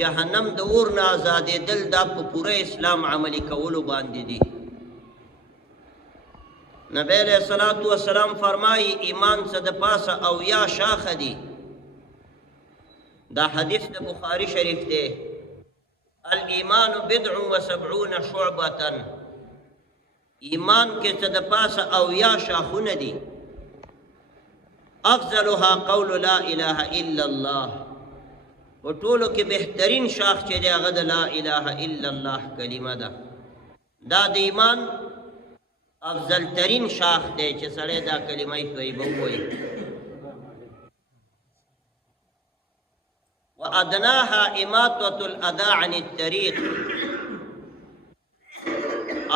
جهنم د اور نه آزادېدل دا په پوره اسلام عملي کولو باندې دي. نبی علیہ الصلوۃ والسلام فرمایي ایمان څه د پاسه اویا شاخه دي. دا حدیث د بخاری شریف دی. الایمان بضع و سبعون شعبة. ایمان کې څه د پاسه اویا شاخونه دي. افضلها قول لا اله الا الله. و ټولو کې بهترین شاخ چې دی هغه د لا اله الا الله کلمه ده. دا د ایمان افضل ترین شاخ دی چې سړی دا کلمه طیبه ووایي. وادناها اماطة الاذى عن الطریق.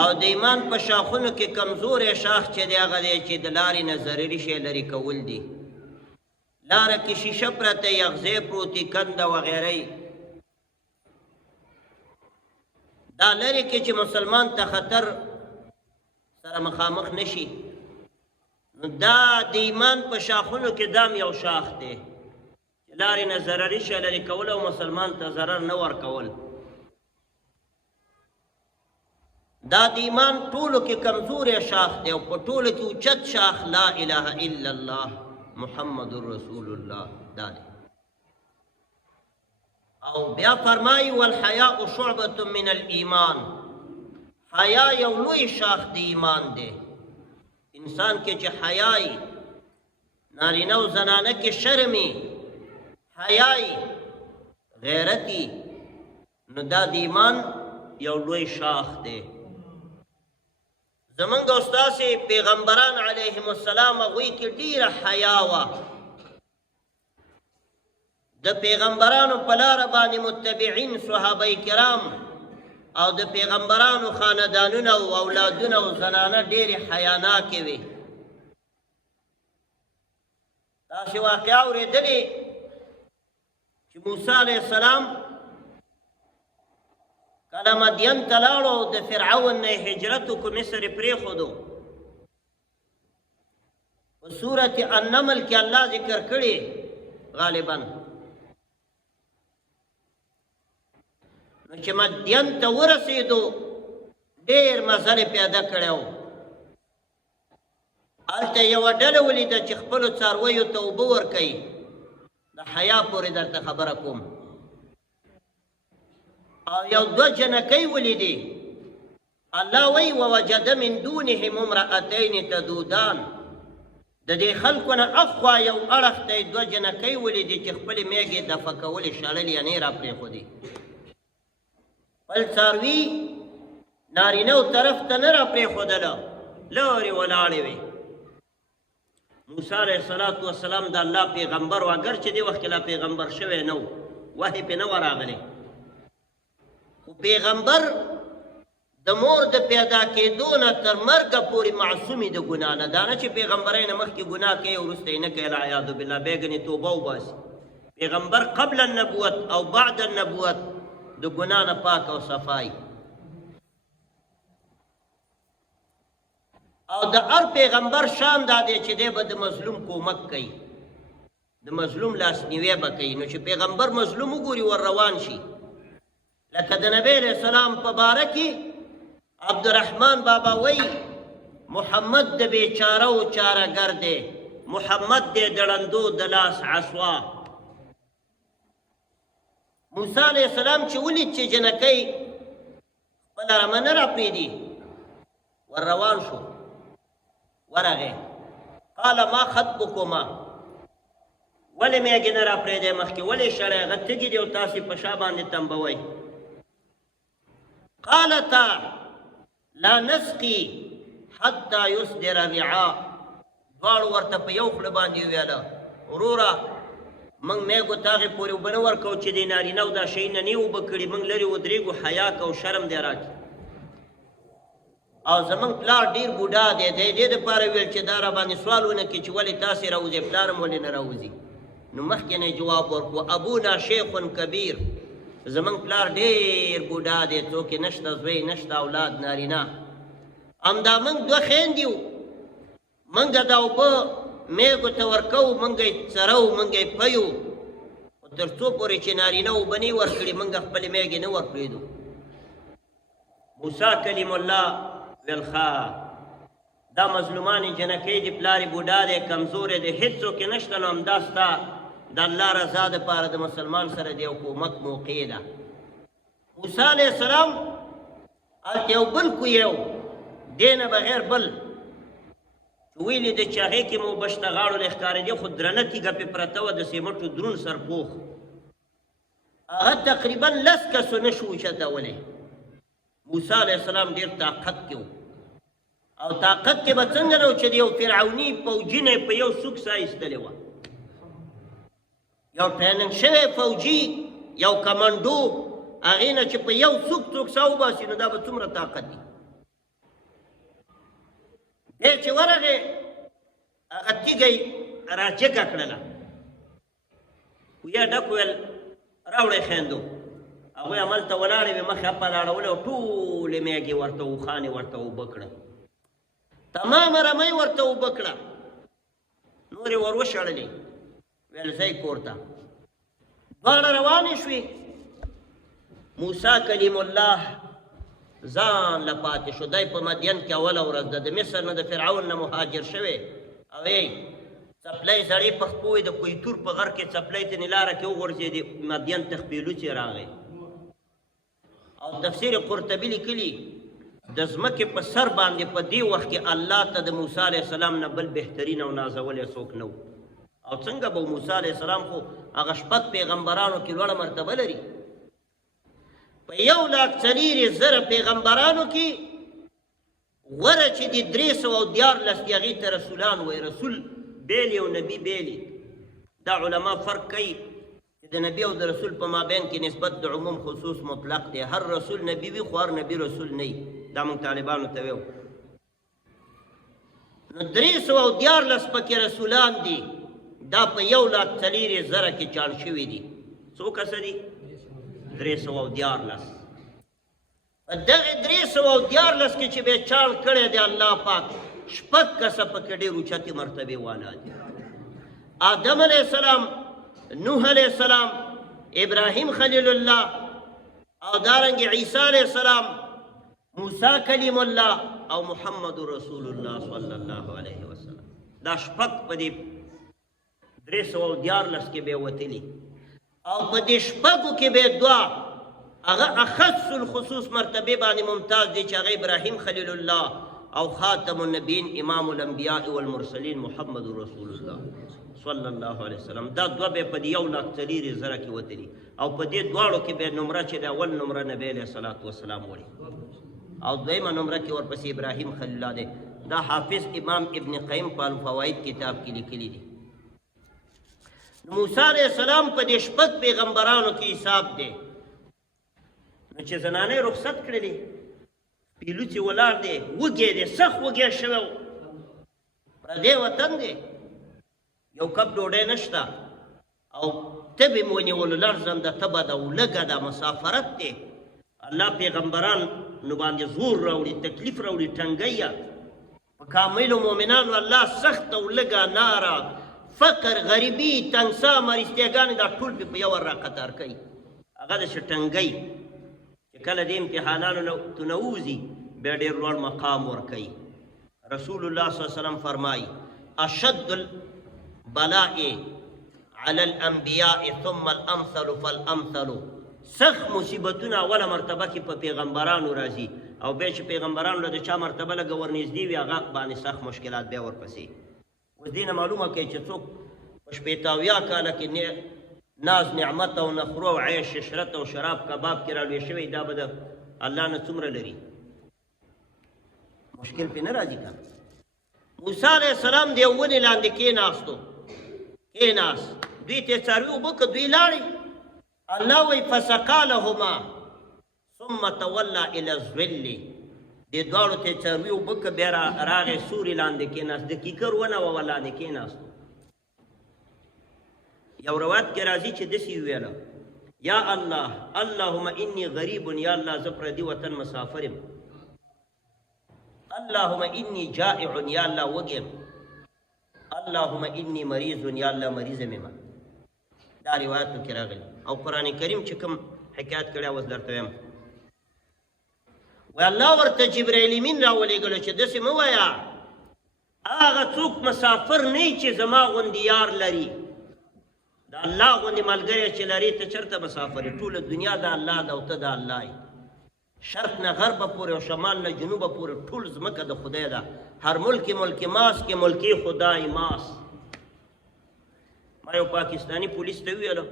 او د ایمان په شاخونو کې کمزورې شاخ چې دی هغه دی چې د لارې نه ضروري شی لرې کول دي. لاره کې شیشه پرته یغزې پروتي کنده وغیره دا لرې کې چې مسلمان ته خطر سره مخامخ نشي. نو دا د ایمان په شاخونو کې دام یو شاخ دی چې لارې نه ضرري شی لرې کول او مسلمان ته ضرر نه ورکول. دا د ایمان ټولو کې کمزورې شاخ دی او په ټولو کې اوچت شاخ لا اله الا الله محمد رسول الله دا دی. او بیا فرمایي والحیاء شعبة من الایمان. حیا یو لوی شاخ د ایمان دی. انسان کې چې حیاي نارینه او زنانه کې شرمي حیاي غیرتي نو دا د ایمان یو لوی شاخ دی. زمونږ استاسې پیغمبران علیهم السلام هغوی کې ډېره حیا وه. د پیغمبرانو په لاره باندې متبعین صحابه کرام او د پیغمبرانو خاندانونه او اولادونه او زنانه ډېرې حیاناکې وې. داسې واقعه اورېدلې چې موسی علیه السلام کله مدین ته لاړو د فرعون نه هجرت وکړو مصر یې پرېښودو. په سورت النمل کې الله ذکر کړي غالبا نو چې مدین ته ورسېدو ډېر مزل یې پیاده کړی و. هلته یوه ډله ولیده چې خپلو څارویو ته اوبه ورکوي. د حیا پورې درته خبره کوم. او یو دوه جنکۍ ولیدې. الله وایي ووجد من دونهم امرأتین تذودان. د دې خلکو نه اخوا یو اړخ ته یې دوه جنکۍ ولیدې چې خپلې میږې دفع کولې شړلې یعنې را پرېښودې. خپل څاروي نارینهو طرف ته نه را پرېښودله لرې ولاړې وې. موسی علیه السلام د الله پیغمبر و اگر چې دې وخت کې لا پیغمبر شوی نه و وحی پرې نه وه راغلی. خو پیغمبر د مور د پیدا کېدو نه تر مرګه پورې معصومي د ګناه نه. دا نه چې پیغمبرۍ نه مخکې ګناه کوي او وروسته یې نه کوي العیاذ بالله بیا ګنې توبه وباسي. پیغمبر قبل النبوت او بعد النبوت د ګناه نه پاک او صفای. او د هر پیغمبر شان دا دی چې دی به د مظلوم کومک کوي. د مظلوم لاسنیوی به کوي. نو چې پیغمبر مظلوم وګوري ور روان شي. لکه د نبی علیہ السلام په باره کې عبدالرحمن بابا وی محمد د بیچاره و چارهګر دی. محمد دی د ړندو د لاس عصوا. موسی علیہ السلام چې ولید چې جنکۍ خپله رمه نه راپرېږدي ور روان شو ورغی. قال ما خطبکما. ولې میږې نه راپرېږدی مخکې ولې شړی هغه تږي دي او تاسې په شا باندې تنبوئ. قالتا لا نسقي حتى يصدر الرعاء. دواړو ورته په یو خوله باندې وویله وروره موږ میږو ته هغې پورې اوبه نه ورکوو چې دې نارینه او دا شیونه نه اوبه کړي. موږ لرې ودرېږو حیا کوو شرم دی راکړي. او زمونږ پلار ډېر بوډا دی. دی دې دپاره ویل چې دا را باندې سوال ونه کړي چې ولې تاسې راوځئ پلار هم ولې نه راوځي. نو مخکې نه جواب ورکړو ابونا شیخ کبیر. زمونږ پلار ډېر بوډا دی څوک یې نشته زوی نشته اولاد نارینه. همدا موږ دوه خویندې وو. موږ دا اوبه میږو ته ورکوو موږ یې څرو موږ یې پیو. تر څو پورې چې نارینه اوبه نه ورکړي موږ خپلې میږې نه ورپرېږدو. موسی کلیم الله ویل ښه دا مظلومانې جنکۍ دي، پلار یې بوډا دی، کمزوری دی، هېڅوک یې نشته، نو همدا ستا د الله رضا دپاره د مسلمان سره د یو کومک موقع ده. موسی علیه السلام هلته یو بل کوی و، دې نه بغیر بل چې ویلې ده چې هغې کې مو بشته غاړو لی ښکارېدې، خو درنه تیږه پې پرته وه، د سیمټو دروند سرپوښ. هغه تقریبا 10 کسو نه شو اوچتولی. موسی علیه السلام ډېر طاقت کې و، او طاقت کې به څنګه نه و چې د یو فرعوني فوجي نه یې په یو سوک ساه ایستلې وه. یو ټریننګ شوی فوجي، یو کمانډو، هغې نه چې په یو سوک څوک ساه وباسي نو دا به څومره طاقت وي. دی چې ورغې هغه تیږه یې راجګه کړله، ویا ډک ویل راوړئ خویندو. هغوی هملته ولاړې وې، مخې اپه لاړولې او ټولې میږې ورته اوښانې ورته اوبه کړه، تمامه رمۍ ورته اوبه کړه، نورې ور وشړلې. ویل ځئ کور ته. دواړه روانې شوې. موسی کلیم الله ځان له پاتې شو. دی په مدین کې اوله ورځ ده، د مصر نه د فرعون نه مهاجر شوی، او ی څپلی سړی په خپو د کویتور په غر کې څپلی ته لاره کې وغورځېدې، مدین ته خپېلوڅې راغی. او تفسیر قرطبي لیکلي د ځمکې په سر باندې په دې وخت کې الله ته د موسی علیه السلام نه بل بهترین او نازولی څوک نه و. او څنګه به موسی علیه السلام خو هغه شپږ پیغمبرانو کې لوړه مرتبه لري. په 1,04,000 پیغمبرانو کې غوره چې د 314 د هغې ته رسولان وایي. رسول بیلي او نبي بیلي. دا علما فرق کوي چې د نبي او د رسول په مابین کې نسبت د عموم خصوص مطلق دی. هر رسول نبي وي خو هر نبي رسول نه وي. دا موږ طالبانو ته ویو. نو 314 پکې رسولان دي. دا په 1,04,000 کې چاڼ شوي دي. څو کسه دي؟ 314. په دغې 314 کې چې به چاڼ کړی دی الله پاک، شپږ کسه پکې ډېر اوچتې مرتبې والا دي. آدم علیه السلام، نوح علیه السلام، ابراهیم خلیل الله، او دارنګې عیسی علیه السلام، موسی کلیم الله، او محمد رسول الله صلی الله علیه وسلم. دا شپږ په دې 314 کې به وتلي. او په دې شپږو کې به دوه هغه اخص الخصوص مرتبه باندې ممتاز دي چې هغه ابراهیم خلیل الله او خاتم النبیین امام الانبیاء والمرسلین محمد رسول الله صلی الله علیه وسلم. دا دوه به په 1,04,000 کې وتلي. او په دې دواړو کې به نمره چې د اول نمره نبی علیه الصلاة والسلام وړي، او دویمه نمره کې ورپسې ابراهیم خلیل الله دی. دا حافظ امام ابن قیم په الفواید کتاب کې لیکلي دي. موسی علیه السلام په دې شپږ پیغمبرانو کې حساب دی. نو چې زنانې رخصت کړلې، پیلوڅې ولاړ دی، وږی دی، سخت وږی شوی و، پردی وطن دی، یو کپ ډوډۍ نشته، او تبې مو ونیولو، لړزم ده، تبه ده، ولږه ده، مسافرت دی. الله پیغمبران نو باندې زور راوړي، تکلیف راوړي، ټنګیه. په کاملو مؤمنانو الله سخته ولږه، ناره، فقر، غریبي، تنګسا، مرستیاګانې دا ټول په یو ور راقطار کوي. هغه د شټنګۍ چې کله د امتحانانو نه ووځي بیا ډېر لوړ مقام ورکوي. رسول الله صلی الله علیه وسلم فرمایي اشد البلاء علی الانبیاء ثم الامثل فالامثل. سخت مصیبتونه اوله مرتبه کې په پیغمبرانو راځي، او بیا چې پیغمبرانو له د چا مرتبه لږه ورنږدې وي هغه باندې سخت مشکلات بیا ورپسې. اوس دې نه معلومه کوي چې څوک په 80 کاله کې ناز نعمت او نخرو او عیش عشرت او شراب کباب کې رالوی شوی، دا به د الله نه څومره لري، مشکل پې نه راځي که. موسی علیه السلام د یو ونې لاندې کېناستو، دوی ته یې څاروي اوبه که، دوی لاړې. الله وایي فسقا لهما ثم تولى الى الظل. دې دواړو ته یې څاروي اوبه که، بیا راغی سوري لاندې کېناست، د کیکر ونه وه لاندې کېناستو. یو روایت کې راځي چې داسې وویله یا الله اللهم انی غریب، یا الله زه پردي وطن مسافر یم، اللهم انی جائع، یا الله وږی یم، اللهم انی مریض، یا الله مریض یم. دا روایتو کې راغلی او قرآن کریم چې کوم حکایت کړی اوس درته وایم وی الله ورته جبرائیل امین راولېږلو چې داسې مه وایه هغه څوک مسافر نه چې زما غوندې یار لري د الله غوندې ملګری چې لري ته چېرته مسافر یې ټوله دنیا د الله ده او ته د الله یې شرق نه غربه پورې او شمال نه جنوبه پورې ټول ځمکه د خدای ده هر ملک ملک ماس کې ملکی خدای ماس ما یو پاکستانی پولیس ته وویلو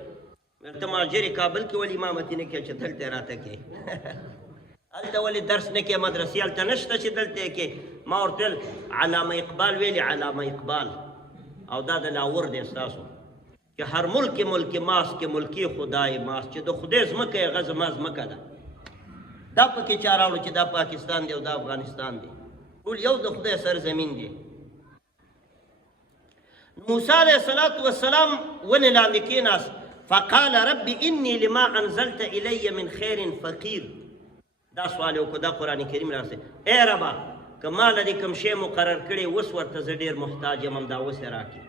ته مهاجر کابل کې ولې امامتي نه کوې چې دلته یې راته کوې هلته ولې درس نه کوې مدرسې هلته نشته چې دلته یې کوې ما ورته ویل علامه اقبال ویلي علامه اقبال او دا د لاور دی ستاسو چې هر ملک ملک ماس کې ملکی خدای ماس چې د خدای ځمکه یې هغه زما ځمکه ده دا پکې چا راوړو چې دا پاکستان دی او دا افغانستان دی ټول یو د خدای سرزمین دی موسی علیه السلام ونې لاندې کېناست فقال رب انی لما انزلت الی من خیر فقیر دا سوال یې وکړو دا قرآن کریم راځي ای ربه که ما له دې کوم شی مقرر کړی اوس ورته زه ډېر محتاج یم همدا اوس یې راکړي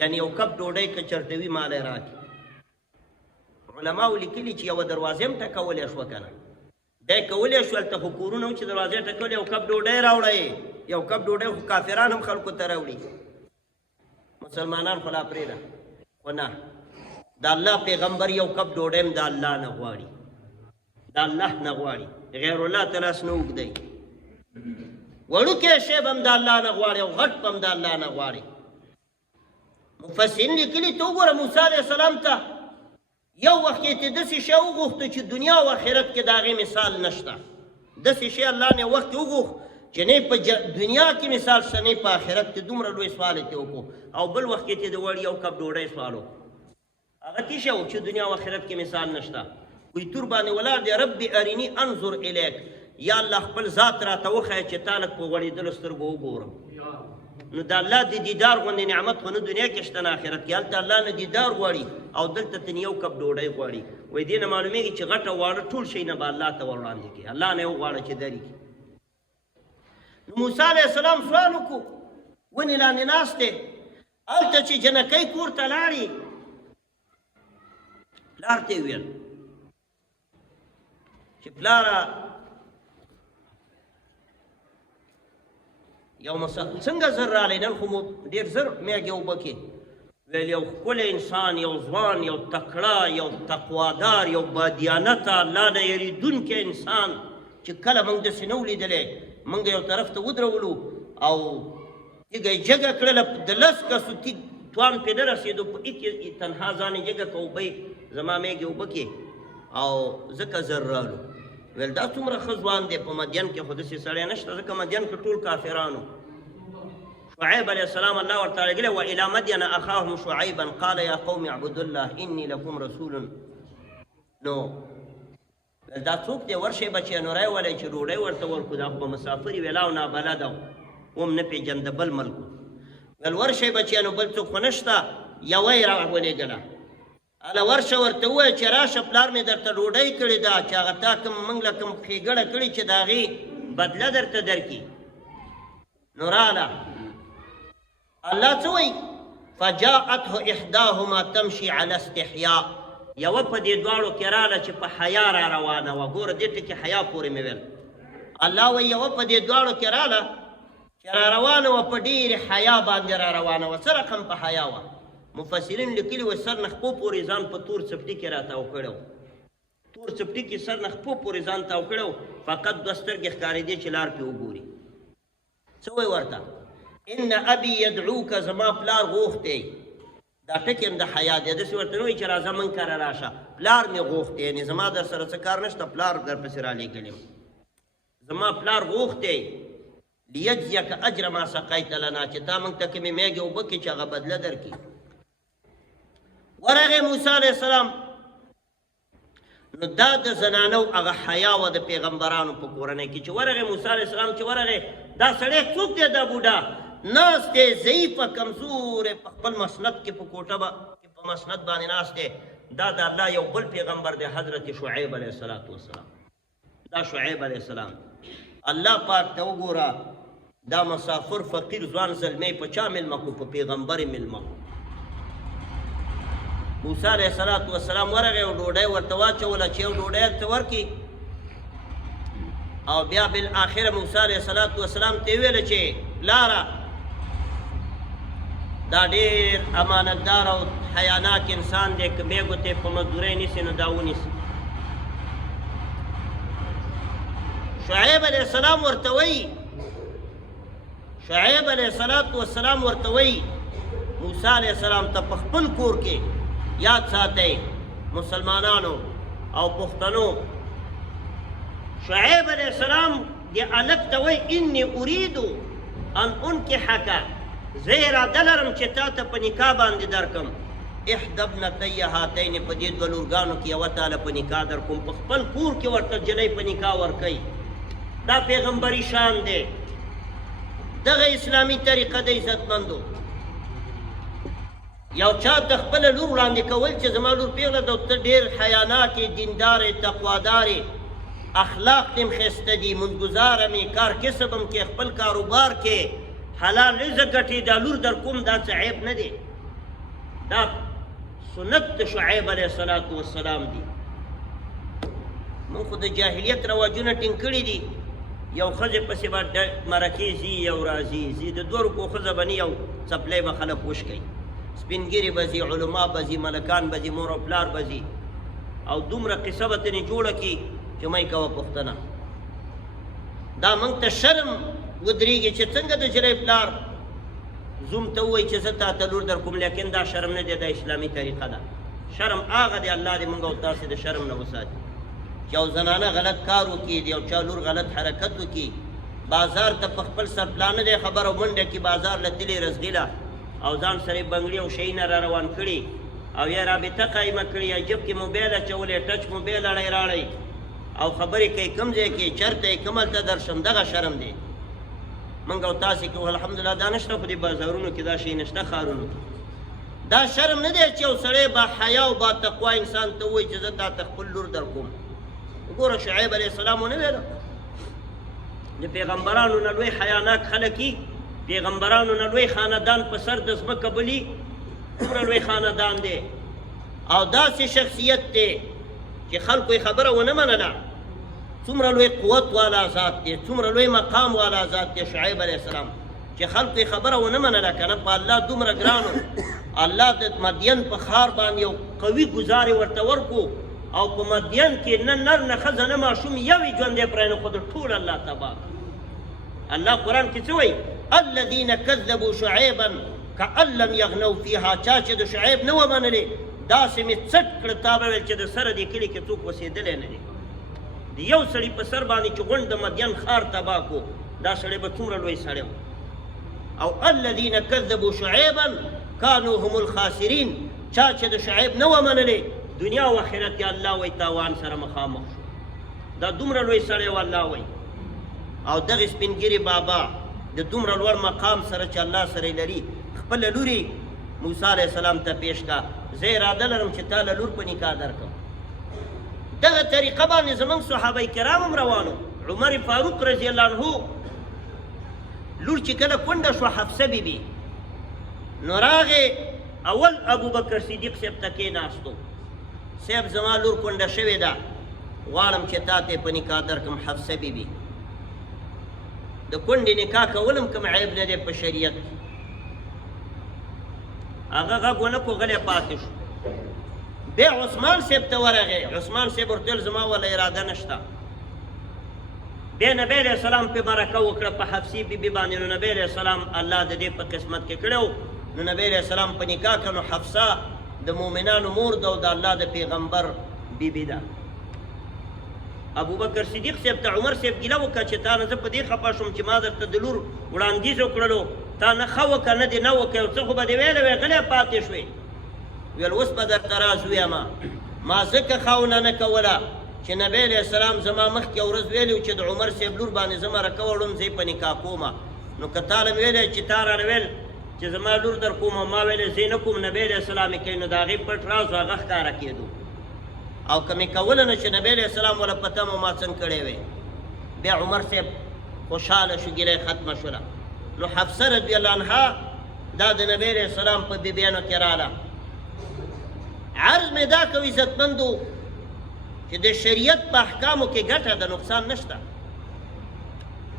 یعنی یو کپ ډوډۍ که چېرته وي ماله یې راکړي علماو لیکلي چې یوه دروازې هم ټکولی شوه که نه دی کولی شو هلته خو کورونه چې دروازې ټکولې یو کپ ډوډۍ راوړی یو کپ ډوډۍ خو کافران هم خلکو ته راوړي مسلمانان خو لا پرېږده خو نه د الله پیغمبر یو کپ ډوډۍ هم د الله نه غواړي د الله نه غواړي غیر الله ته لاس نه اوږدوي وړوکی شی به هم د الله نه غواړي او غټ به هم د الله نه غواړي مفسرین لیکلي ته وګوره موسی علیه السلام ته یو وخت یې ته داسې شی وغوښته چې دنیا او آخرت کې د هغې مثال نشته داسې شی الله نه وخت وغوښت چې نه په دنیا کې مثال شته نه په آخرت کې دومره لوی سوال یې ته وکړو او بل وخت کې ته د وړ یو کپ ډوډۍ سوال وکړو هغه څه شی و چې دنیا او آخرت کې مثال نشته کوی تور باندې ولاړ دی رب اریني انظر الیک یا الله خپل ذات راته وښیه چې تا لږ په غوړېدلو سترګو وګورم نو د الله د دیدار غوندې نعمت خو نه دنیا کې شته نه آخرت کې هلته الله نه دیدار غواړي او دلته ته یو کپ ډوډۍ غواړي وایي دې نه معلومېږي چې غټه واړه ټول شی نه به الله ته ور وړاندې کړي الله نه یې وغواړه چې درې کړي نو موسی علیه السلام سوال وکړو ونې لاندې ناست دی هلته چې جنکۍ کور ته لاړې پلار ته یې ویل چې پلاره یو څنګه زر رالی نن خو مو ډېر زر میږې اوبه کې ویل یو ښکلی انسان یو ځوان یو تکړه یو تقوادار یو بادیانته الله نه یریدونکی انسان چې کله موږ داسې نه و لیدلی موږ یو طرف ته ودرولو او تیږه یې جګه کړله د لس کسو تیږ توان پرې نه رسېدو په هېڅ تنها ځان یې جګه که اوبه زما میږې اوبه کې او ځکه زر رالو ویل دا څومره ښه ځوان دی په مدین کې خو داسې سړی نشته ځکه مدین کې ټول کافرانو شعیب علیه السلام الله ورته راغلی والى مدین اخاهم شعیبا قال یا قوم اعبدوا الله انی لکم رسول نو دا څوک دی ورشئ بچیانو رایولئ چې ډوډۍ ورته ورکړو دا خو به مسافر یې ویل او نابلده و هم نه پېژنده بل ملک ویل ورشئ بچیانو بل څوک خو نشته یوه یې راولېږله هله ورشه ورته ووایه چې راشه پلار مې درته ډوډۍ کړې ده چې هغه تا کوم موږ له کوم ښېګړه کړې چې د هغې بدله درته درکړي نو راله الله څه وایي فجاءته احداهما تمشي على استحیاء یوه په دې دواړو کې راله چې په حیا را روانه وه ګوره دې ټکي حیا پورې مې ویل الله وایي یوه په دې دواړو کې راله چې را روانه وه په ډېرې حیا باندې را روانه وه څه رقم په حیا وه مفسرین لیکلي وایي سر نه خپو پورې ځان په تور څپټي کې را تاو کړی و تور څپټي کې سر نه خپو پورې ځان تاو کړی و فقط دوه سترګې ښکارېدې چې لار پې وګوري څه وایي ورته ان ابي يدعوك زما پلار غوښتی دا ټکي هم د حیا دی داسې ورته نه وایي چې راځه من کره راشه پلار مې غوښتی یعنې زما در سره څه کار نشته پلار درپسې رالیږلی یم زما پلار غوښتی لیجزیک اجر ما سقیت لنا چې تا موږ ته کومې میږې اوبه کړي چې هغه بدله درکړي ورغې موسی علیه السلام نو دا د زنانو هغه حیا وه د پیغمبرانو په کورنۍ کې چې ورغې موسی علیه السلام چې ورغې دا سړی څوک دی دا بوډا ناست دی ضعیفه کمزوری په خپل مسند کې په کوټه کې په مسند باندې ناست دی دا د الله یو بل پیغمبر دی حضرت شعیب علیه السلام دا شعیب علیه السلام الله پاک ته وګوره دا مسافر فقیر ځوان زلمی په چا مېلمه کو په پیغمبر مېلمه موسی علیه السلام ورغی او ډوډۍ ورته واچوله چې یو ډوډۍ ورته ورکړي او بیا بالاخره موسی علیه السلام ته یې ویله چې پلاره دا ډېر امانتدار او حیاناک انسان دی که بې ګوتې په مزدورۍ نیسي نو دا ونیسي شعیب علیه السلام ورته وایي شعیب علیه السلام ورته وایي موسی علیه السلام ته په خپل کور کې یاد ساتئ مسلمانانو او پښتنو شعیب علیه السلام دې هلک ته وایي انی اریدو ان انکحک زه اراده لرم چې تا ته په نکاح باندې درکم احدى ابنتي هاتین په دې دوه لورګانو کې یوه تاله په نکاح درکوم په خپل کور کې ورته جلۍ په نکاح ورکوي دا پیغمبري شان دی دغه اسلامي طریقه د عزتمندو یو چا ته خپله لور وړاندې کول چې زما لور پیغله ده ته ډېر حیاناکې دیندارې تقوادارې اخلاق دې م ښایسته دي منځګزاره مې کار کسب م کې خپل کاروبار کې حلال رزق ګټې دا لور در کوم دا څه عیب نه دی دا سنت د شعیب علیه السلام دي موږ خو د جاهلیت رواجونه ټینګ کړي دي یو ښځې پسې به مرکې ځي یو راځي ځي د دوه روپو ښځه به نه یو څپلی به خلک وشکوي سپین ګیرې به ځي علما به ځي ملکان به ځي مور او پلار به ځي او دومره قصه به ترې جوړه کړي چې مه یې کوه پوښتنه دا موږ ته شرم ودرېږي چې څنګه د جلۍ پلار زوم ته ووایي چې زه تا ته لور در کوم لیکن دا شرم نه دی دا اسلامي طریقه ده شرم هغه دی الله دې موږ او تاسې د شرم نه وساتي چې یو زنانه غلط کار وکړي د یو چا لور غلط حرکت وکړي بازار ته په خپل سرپلانه دی خبره منډه کړي بازار له تلې رزغیله او ځان سره یې بنګړي او شیونه را روان کړي او یا رابطه قایمه کړي یا جب کې موبایل اچولی ټچ موبایل اړی راړی او خبرې کوي کوم ځای کې چېرته یې کوم هلته درشم دغه شرم دی موږ او تاسې کې الحمدلله دا نشته خو دې بازارونو کې دا شی نشته ښارونو کې دا شرم نه دی چې یو سړی با حیا او با تقوا انسان ته ووایي چې زه تا ته خپل لور در کوم وګوره شعیب علیه السلام ونه ویله د پیغمبرانو نه لوی حیاناک خلک یي پیغمبرانو نه لوی خاندان په سر د ځمکه بلي دومره لوی خاندان دی او داسې شخصیت دی چې خلکو یې خبره ونه منله څومره لوی قوت والا ذات دی څومره لوی مقام والا ذات دی شعیب علیه السلام چې خلکو یې خبره ونه منله که نه په الله دومره ګرانو الله د مدین په ښار باندې یو قوي ګزار یې ورته ورکو او په مدین کې نه نر نه ښځه نه ماشوم یو یې ژوندی پرې نه خو د ټول الله تباه الله قرآن کې څه وایي الذین کذبوا شعیبا کأن لم یغنوا فیها چا چې د شعیب نه و منلې داسې مې څټ کړه تا به ویل چې د سره دې کلي کې څوک اوسېدلی نه دی د یو سړي په سر باندې چې غونډ د مدین ښار تباه کو دا سړی به څومره لوی سړی و او الذین کذبوا شعیبا کانوا هم الخاسرین چا چې د شعیب نه و منلې دنیا او آخرت کې الله وایي تاوان سره مخامخ شو دا دومره لوی سړی و الله وایي او دغه سپین ګیري بابا د دومره لوړ مقام سره چې الله سره یې لري خپله لورې موسی علیه السلام ته پیش کا زه اراده لرم چې تا له لور په نکاح درکړم دغه طریقه باندې زموږ صحابه کرام هم روانو عمر فاروق رضی الله عنه لور چې کله کونډه شوه حفصه بیبي نو راغې اول ابوبکر صدیق صاحب ته کېناستو صاحب زما لور کونډه شوې ده غواړم چې تا ته په نکاح درکړم حفصه بیبي د کونډې نکاح کول هم کوم عیب نه دی په شریعت هغه غږ ونه کړو غلی پاتې شو بیا عثمان صاحب ته ورغی عثمان صاحب ورته ویل زما وله اراده نشته بیا نبی علیه السلام پې مرکه وکړه په حفصې بیبي باندې نو نبی علیه السلام الله د دې په قسمت کې کړی نو نبی علیه السلام په نکاح کړه نو حفصه د مؤمنانو مور ده او د الله د پیغمبر بیبي ده ابوبکر صدیق صاحب ته عمر صاحب ګیله وکړه چې تا نه زه په دې خفه شوم چې ما درته د لور وړاندیز وکړلو تا نه ښه وکړه نه دې نه وکړه یو څه خو به دې ویلی وی غلی پاتې شوې ویل اوس به درته راز ویمه ما ځکه خاونه نه کوله چې نبی علیه السلام زما مخکې یو ورځ ویلي چې د عمر صاحب لور باندې زه مرکه وړم زه یې په نکاح کومه نو که تا له مې ویلی چې تا رانه ویل چې زما لور در کومه ما ویلې زه یې نه کوم نبی علیه السلام یې کوي نو د هغې پټ راز هغه ښکاره کېدو او که مې کوله نه چې نبی علیه السلام وله په تمه ما څنګه کړی وی بیا عمر صاحب خوشحاله شو ګیله یې ختمه شوله نو حفصه رضی الله عنها دا د نبی علیه السلام په بیبیانو کې راله عرض مې دا کوي عزتمندو چې د شریعت په احکامو کې ګټه د نقصان نشته.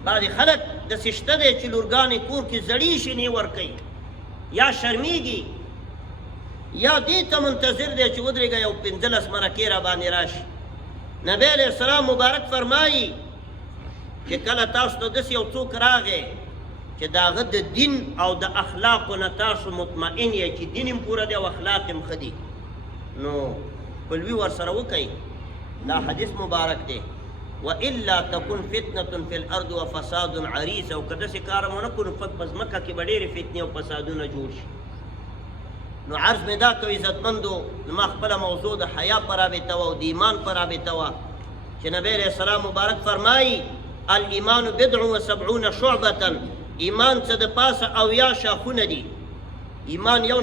بعضې خلک داسې شته دی چې لورګانې کور کې زړې شینې ورکوي یا شرمیږي یا دې ته منتظر دی چې ودرېږه یو 15 مرکې را باندې راشي. نبی علیه السلام مبارک فرمایي چې کله تاسو ته داسې یو څوک راغی چې د هغه د دین او د اخلاقو نه تاسو مطمئن یې چې دین هم پوره دی او اخلاق هم ښه دي نو خپلوي ورسره وکئ. دا حدیث مبارک دی. والا تكن فتنه في الارض وفساد عريض. او که داسې کار مو نه کړو په ځمکه کې به ډېرې فتنې او فسادونه جوړ شي. نو عرض مې دا کوي عزتمندو زما خپله موضوع د حیا په رابطه وه او د ایمان په رابطه وه چې نبی علیه السلام مبارک فرمایي الایمان 70 شعبة. ایمان څه د پاسه 70 شاخونه دي. ایمان یو